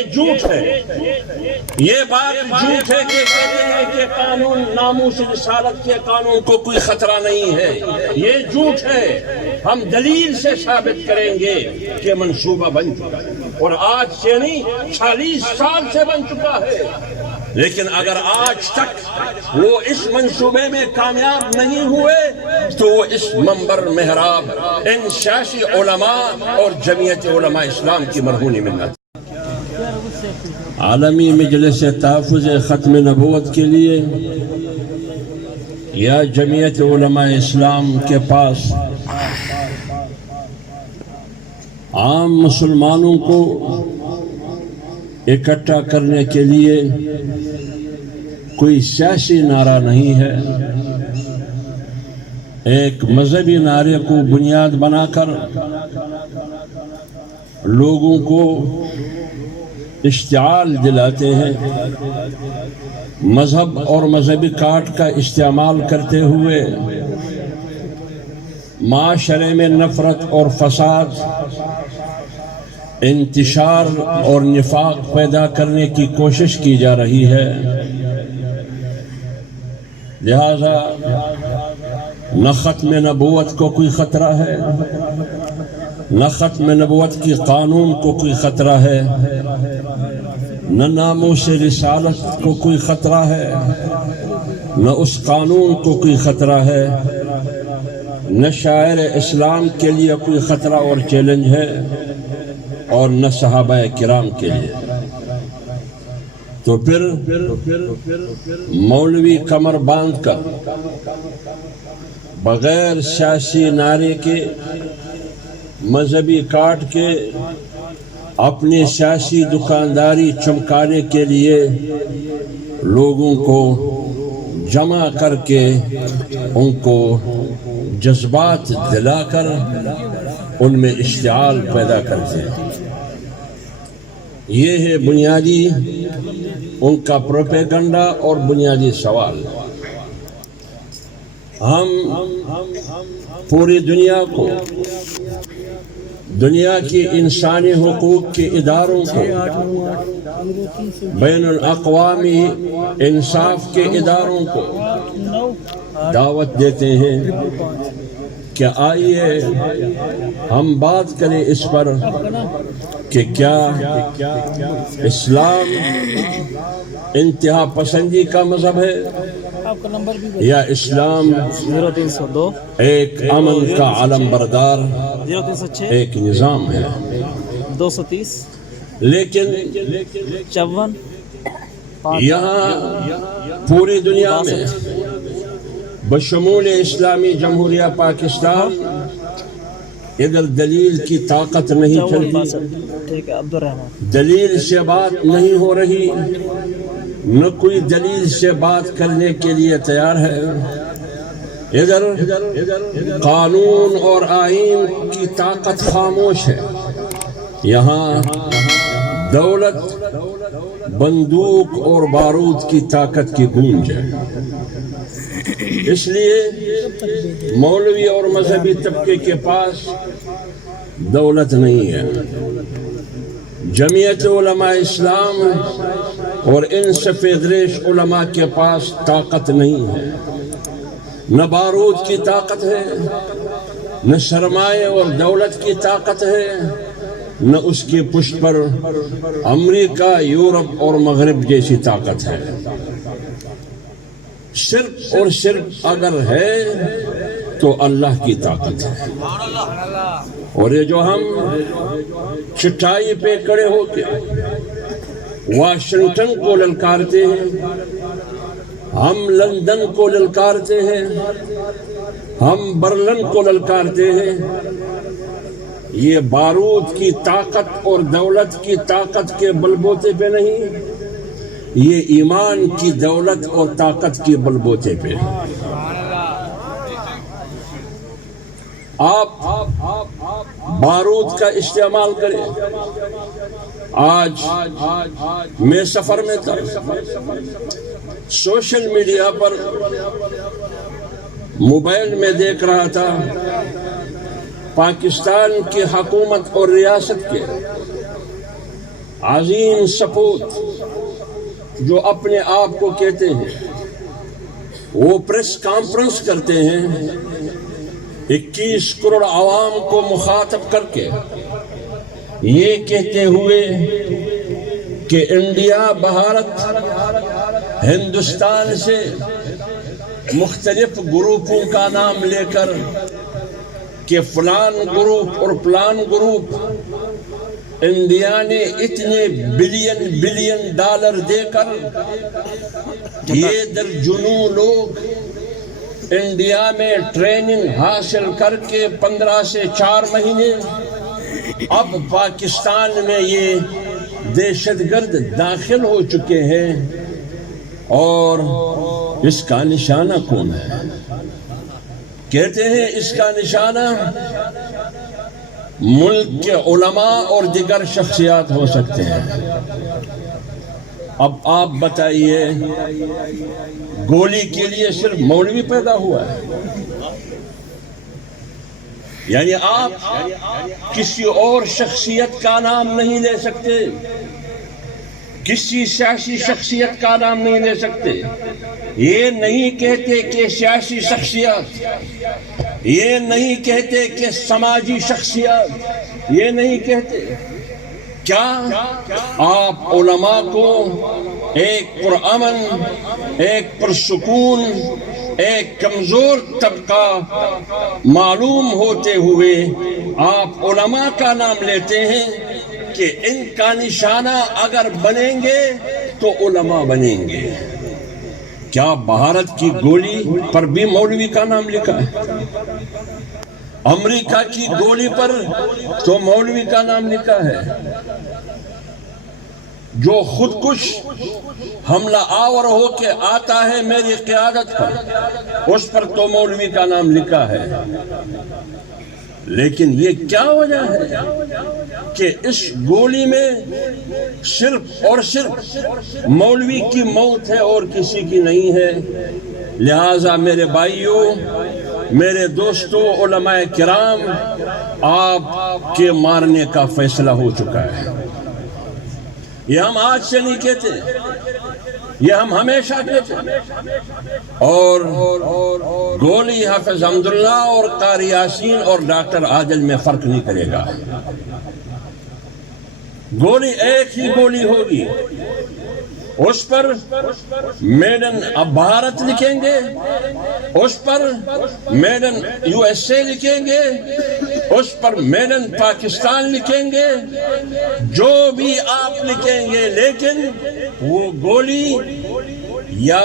یہ جھوٹ ہے، یہ بات جھوٹ ہے کہ کہتے ہیں کہ قانون ناموس رسالت کے قانون کو کوئی خطرہ نہیں ہے، یہ جھوٹ ہے۔ ہم دلیل سے ثابت کریں گے کہ منصوبہ بن چکا ہے، اور آج سے نہیں 40 سال سے بن چکا ہے، لیکن اگر آج تک وہ اس منصوبے میں کامیاب نہیں ہوئے تو وہ اس منبر محراب ان سیاسی علماء اور جمعیت علماء اسلام کی مرہونی منت۔ عالمی مجلس تحفظ ختم نبوت کے لیے یا جمعیت علماء اسلام کے پاس عام مسلمانوں کو اکٹھا کرنے کے لیے کوئی سیاسی نعرہ نہیں ہے۔ ایک مذہبی نعرے کو بنیاد بنا کر لوگوں کو اشتعال دلاتے ہیں، مذہب اور مذہبی کارڈ کا استعمال کرتے ہوئے معاشرے میں نفرت اور فساد، انتشار اور نفاق پیدا کرنے کی کوشش کی جا رہی ہے۔ لہذا نہ ختم نبوت کو کوئی خطرہ ہے، نہ ختم نبوت کی قانون کو کوئی خطرہ ہے، نہ ناموس رسالت کو کوئی خطرہ ہے، نہ اس قانون کو کوئی خطرہ ہے، نہ شاعر اسلام کے لیے کوئی خطرہ اور چیلنج ہے، اور نہ صحابہ کرام کے لیے۔ تو پھر مولوی کمر باندھ کر بغیر سیاسی نعرے کے، مذہبی کارڈ کے اپنی سیاسی دکانداری چمکانے کے لیے لوگوں کو جمع کر کے ان کو جذبات دلا کر ان میں اشتعال پیدا کرتے ہیں۔ یہ ہے بنیادی ان کا پروپیگنڈا اور بنیادی سوال۔ ہم پوری دنیا کو، دنیا کی انسانی حقوق کے اداروں کو، بین الاقوامی انصاف کے اداروں کو دعوت دیتے ہیں کہ آئیے ہم بات کریں اس پر کہ کیا اسلام انتہا پسندی کا مذہب ہے یا اسلام ایک امن کا علم بردار ایک نظام ہے۔ 230 لیکن 54 یہاں پوری دنیا میں بشمول اسلامی جمہوریہ پاکستان اگر دلیل کی طاقت نہیں چلتی، دلیل سے بات نہیں ہو رہی، نہ کوئی دلیل سے بات کرنے کے لیے تیار ہے، ادھر قانون اور آئین کی طاقت خاموش ہے، یہاں دولت، بندوق اور بارود کی طاقت کی گونج ہے۔ اس لیے مولوی اور مذہبی طبقے کے پاس دولت نہیں ہے، جمعیت علماء اسلام اور ان سفید ریش علماء کے پاس طاقت نہیں ہے، نہ بارود کی طاقت ہے، نہ سرمایہ اور دولت کی طاقت ہے، نہ اس کی پشت پر امریکہ، یورپ اور مغرب جیسی طاقت ہے۔ صرف اور صرف اگر ہے تو اللہ کی طاقت ہے۔ اور یہ جو ہم چٹائی پہ کھڑے ہو کے واشنگٹن کو للکارتے ہیں، ہم لندن کو للکارتے ہیں، ہم برلن کو للکارتے ہیں، یہ بارود کی طاقت اور دولت کی طاقت کے بلبوتے پہ نہیں، یہ ایمان کی دولت اور طاقت کے بلبوتے پہ۔ آپ بارود کا استعمال کریں۔ آج میں سفر میں تھا، سوشل میڈیا پر موبائل میں دیکھ رہا تھا پاکستان کی حکومت اور ریاست کے عظیم سپوت جو اپنے آپ کو کہتے ہیں، وہ پریس کانفرنس کرتے ہیں 21 کروڑ عوام کو مخاطب کر کے یہ کہتے ہوئے کہ انڈیا بھارت ہندوستان سے مختلف گروپوں کا نام لے کر کہ فلان گروپ اور فلان گروپ انڈیا نے اتنے بلین ڈالر دے کر یہ درجنوں لوگ انڈیا میں ٹریننگ حاصل کر کے 15 سے 4 مہینے اب پاکستان میں یہ دہشت گرد داخل ہو چکے ہیں، اور اس کا نشانہ کون ہے؟ کہتے ہیں اس کا نشانہ ملک کے علماء اور دیگر شخصیات ہو سکتے ہیں۔ اب آپ بتائیے، گولی کے لیے صرف مولوی پیدا ہوا ہے؟ یعنی آپ کسی اور شخصیت کا نام نہیں لے سکتے، کسی سیاسی شخصیت کا نام نہیں لے سکتے، یہ نہیں کہتے کہ سیاسی شخصیت، یہ نہیں کہتے کہ سماجی شخصیت، یہ نہیں کہتے۔ کیا آپ علماء کو ایک پرامن، ایک پرسکون، ایک کمزور طبقہ معلوم ہوتے ہوئے آپ علماء کا نام لیتے ہیں کہ ان کا نشانہ اگر بنیں گے تو علماء بنیں گے؟ کیا بھارت کی گولی پر بھی مولوی کا نام لکھا ہے؟ امریکہ کی گولی پر تو مولوی کا نام لکھا ہے؟ جو خودکش حملہ آور ہو کے آتا ہے میری قیادت پر، اس پر تو مولوی کا نام لکھا ہے۔ لیکن یہ کیا وجہ ہے کہ اس گولی میں صرف اور صرف مولوی کی موت ہے اور کسی کی نہیں ہے؟ لہٰذا میرے بھائیوں، میرے دوستوں، علماء کرام، آپ کے مارنے کا فیصلہ ہو چکا ہے۔ یہ ہم آج سے نہیں کہتے، یہ ہم ہمیشہ کہتے ہیں۔ اور گولی حافظ حمداللہ اور قاری یاسین اور ڈاکٹر عادل میں فرق نہیں کرے گا۔ گولی ایک ہی گولی ہوگی، اس پر میڈ ان بھارت لکھیں گے، اس پر made in U S A لکھیں گے، اس پر میڈ ان پاکستان لکھیں گے، جو بھی آپ لکھیں گے، لیکن وہ گولی یا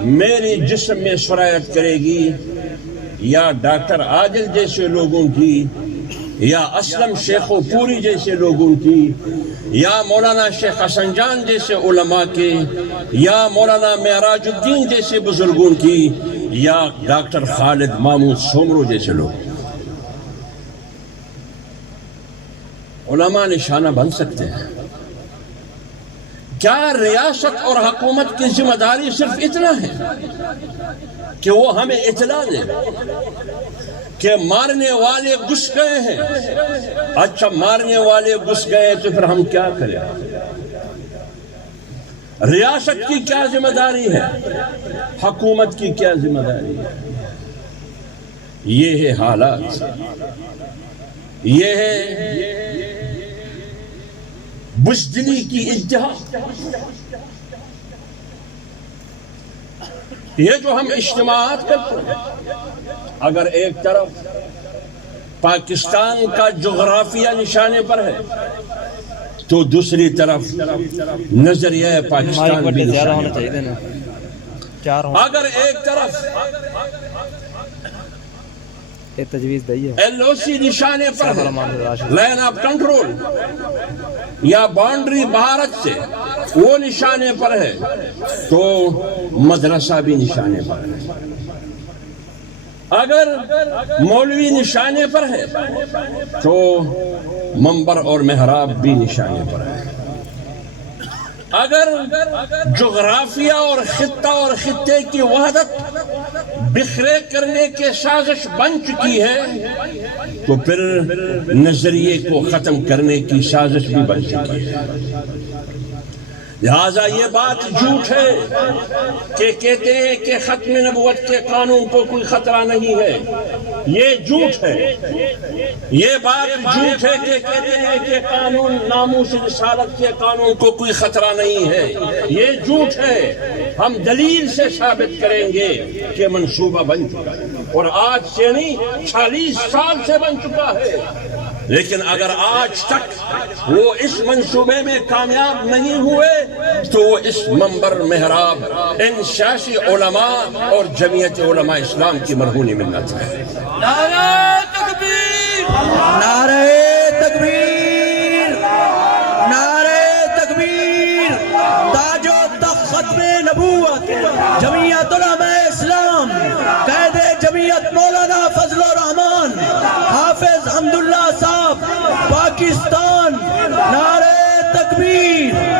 میری جسم میں سرایت کرے گی، یا ڈاکٹر عادل جیسے لوگوں کی، یا اسلم شیخ و پوری جیسے لوگوں کی، یا مولانا شیخ حسن جان جیسے علماء کے، یا مولانا معراج الدین جیسے بزرگوں کی، یا ڈاکٹر خالد محمود سومرو جیسے لوگ۔ علماء نشانہ بن سکتے ہیں۔ کیا ریاست اور حکومت کی ذمہ داری صرف اتنا ہے کہ وہ ہمیں اطلاع دے کہ مارنے والے گھس گئے ہیں؟ اچھا، مارنے والے گھس گئے تو پھر ہم کیا کریں؟ ریاست کی کیا ذمہ داری ہے؟ حکومت کی کیا ذمہ داری ہے؟ یہ ہے حالات، یہ ہے بزدلی کی انتہا۔ یہ جو ہم اجتماعات کرتے ہیں، اگر ایک طرف پاکستان کا جغرافیہ نشانے پر ہے تو دوسری طرف نظریہ پاکستان بھی نشانے پر ہے۔ اگر ایک طرف تجویز ایل او سی نشانے پر ہے، لائن آف کنٹرول یا باؤنڈری بھارت سے وہ نشانے پر ہے، تو مدرسہ بھی نشانے پر ہے۔ اگر مولوی نشانے پر ہے تو منبر اور محراب بھی نشانے پر ہے۔ اگر جغرافیہ اور خطہ اور خطے کی وحدت بکھرے کرنے کے سازش بن چکی ہے تو پھر نظریے کو ختم کرنے کی سازش بھی بن چکی ہے. لہذا یہ بات جھوٹ ہے کہ کہتے ہیں کہ ختم نبوت کے قانون کو کوئی خطرہ نہیں ہے. یہ جھوٹ ہے. یہ بات جھوٹ ہے کہ کہتے ہیں کہ قانون ناموس رسالت کے قانون کو کوئی خطرہ نہیں ہے. یہ جھوٹ ہے. ہم دلیل سے ثابت کریں گے کہ منصوبہ بن چکا ہے اور آج سے نہیں 40 سال سے بن چکا ہے. لیکن اگر آج تک وہ اس منصوبے میں کامیاب نہیں ہوئے تو وہ اس منبر محراب ان سیاسی علماء اور جمعیت علماء اسلام کی مرہونی منت ہے. نعرہ تکبیر! نعرہ تکبیر! نعرہ تکبیر! تاج و تخت ختم نبوت جمعیت علماء اسلام قائد جمعیت مولانا فضل الرحمان حافظ حمداللہ صاحب پاکستان. نعرہ تکبیر!